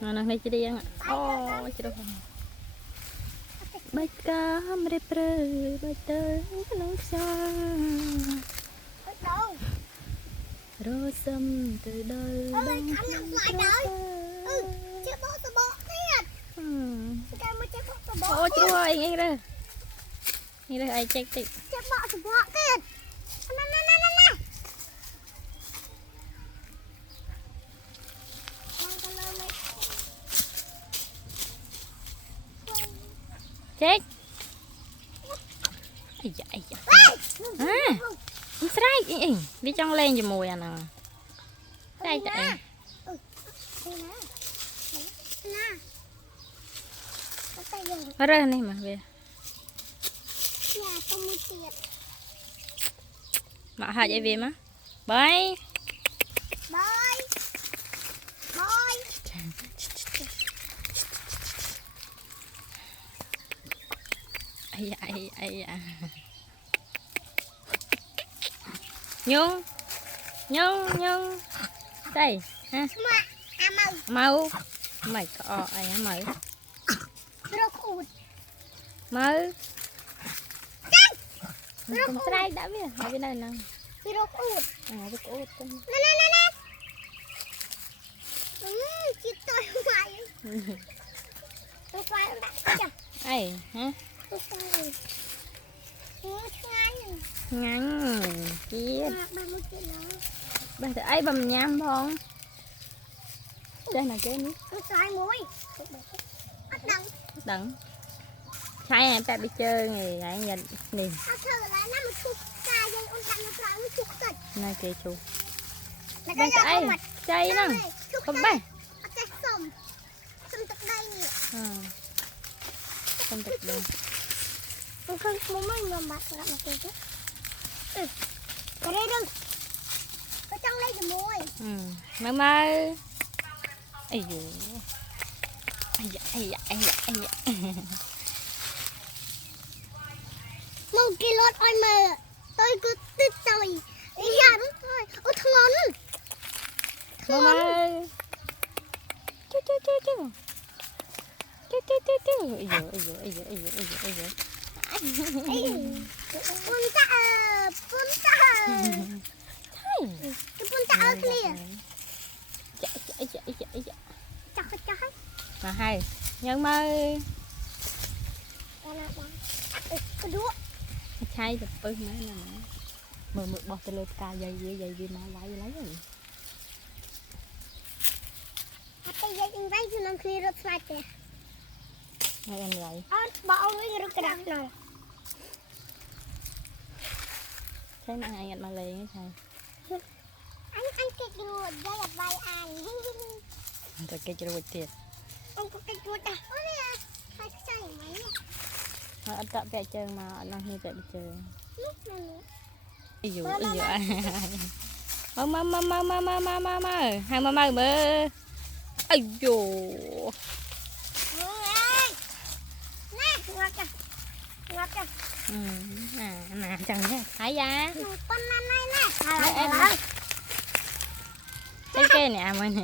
nó này chỉ đi ăn ô chỉ đâu bay cá mê prơ bay tới nó xa rồi xâm từ đời ơi anh làm lại đời chứ bộ thiệt cái mới chứ bộ ôi chú ơi nghe đây ai check tị chứ bộ thiệt nè check ai dạ không sai đi trong lên cho mùi à nè sai chạy ở đây này mà về mà hai vậy về má bye ai nhung đây ha mau mày có ai hả mày mày không sai đã biết ở bên đây nè Pirok ut. Pirok ut. Nè. Kita mai. Tôi phải đặt cho. Ai hả? Tôi phải. Ngắn. Chia. Bà thử ấy bầm nhám không? Đây là cái nước. Tôi phải muối. Đặng. Sai em ta đi chơi ngày ngày nhìn nhìn. Này kìa chú. Đây ai chay nè. Không bay. Không được đâu. Không muốn nhom bạc lại một cái chứ. Cái đây đừng. Cái trong đây thì muối. Mama. Ây dồi. Ai dạ. Một cái lót oi mờ. Tôi cứ tức trời. Ý ra đúng thôi. Ôi thằng ngon. Mama. Chú. Ây dồi. Punta. Cái punta ở kia. Dạ. Chắc. Mà hay. Nhân ơi. Cái đũa. Chay chụp mấy nè. Mượn bọt từ lượt ca dây gì mà lấy rồi. Cái dây in vay cho nó clear rất sạch kìa. Ngay em lấy. Bỏ ông ấy cái đặc nào. Thế mà anh mà lấy cái thằng. Anh cái đùa dây là bay anh. Rồi cái chữ tiệt. Ông có cái đùa à? Ôi nè, hai cái chai mấy nè. Anh tập vẽ chân mà nó như vậy chơi. Lúc này nữa. Ví dụ. Mơ. Hai mơ mơ. Ây dồ. Nè, ngọt kìa. Nè, chẳng nhá. Hãy ra. Con này nè. Đây em. Cái nè mà nè.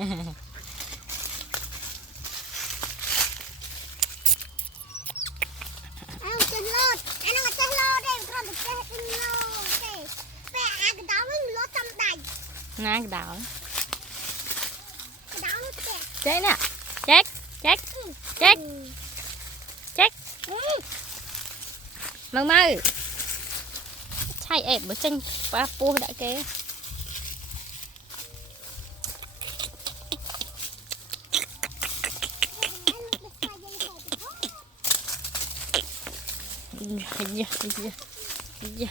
Anh chơi lót đây, con được chơi lót đây. Bé ăn cái đó với lót trong đầy. Nè cái đảo. Cái đó nó kìa. Chết nè. Chết. Mơ. Chay em bữa tranh ba pua đã kê. Dạ.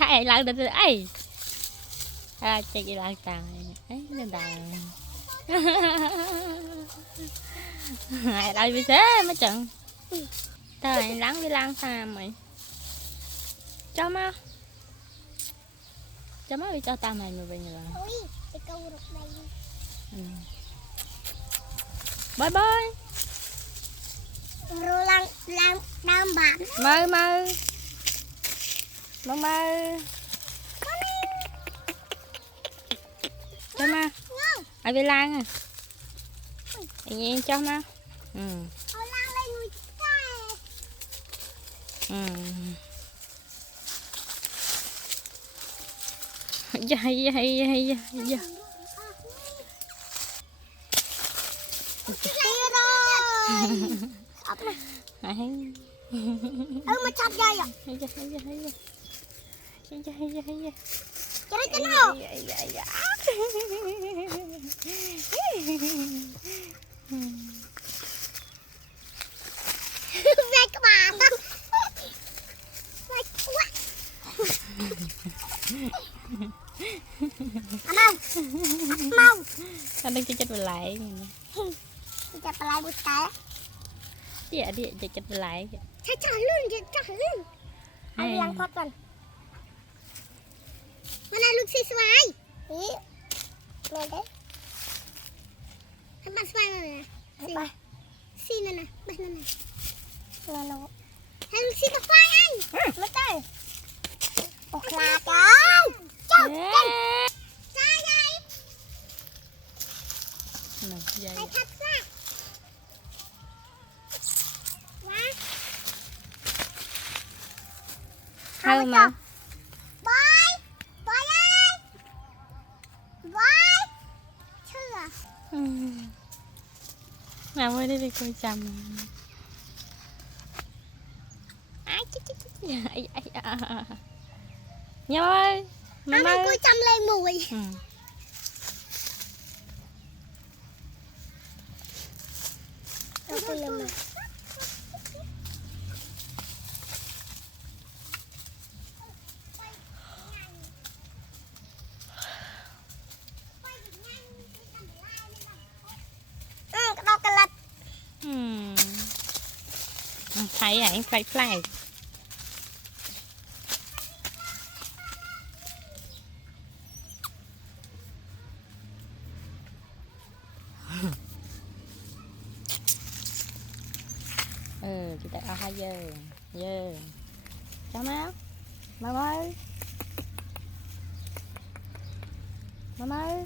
Chạy lần được ấy. Chạy lần tàu ấy lên tàu. Đây bị thế mấy trận. Trời lắng với lan xa mày. Cho má đi cho tao mày về nhà rồi. Ôi, cái câu được đây. Bye. Rồi làm đam bản. Mơ. มาcho mà ở bên lan à anh em cho màเอาล่างเลยหนูได้ dạ dạ dạ dạ dạ ตีเลยเอาไปเลย hay มาจับใหญ่อ่ะ hay dạ hay dạ hay dạ hay dạ hay dạ hay dạ จะได้จะเนาะ dạ dạ dạ แม่กระบาดนะแม่กวาดเมาเมา anh đang chơi chặt lại จะปลายบุตรตาย dạ đi chơi chặt lại ใช่จ่าลื่นจ่าลื่นเอาเลี้ยงพัดก่อนมานาลูกซีสวายนี่แม่เด้ทำบัตรสวายมาเลยนะซีนั่นนะบัตรนั่นนะนั่นนะให้ลูกซีกับไฟไอ้ไม่ได้โอ้คลาจังจังจังใช่ใช่ dạ ไปทับซะวะ hay mà บอยบอยเอ้ยบอยเชื่อ nào mới đi coi chăm ai chết chết chết ai ai nhau ơi ถ้ามันกูจำเลยมวยเอาไปเลยมากระดอกกระลัด thấy ảnh phải phải chị tại ao 2 giờ chào má ơi má ơi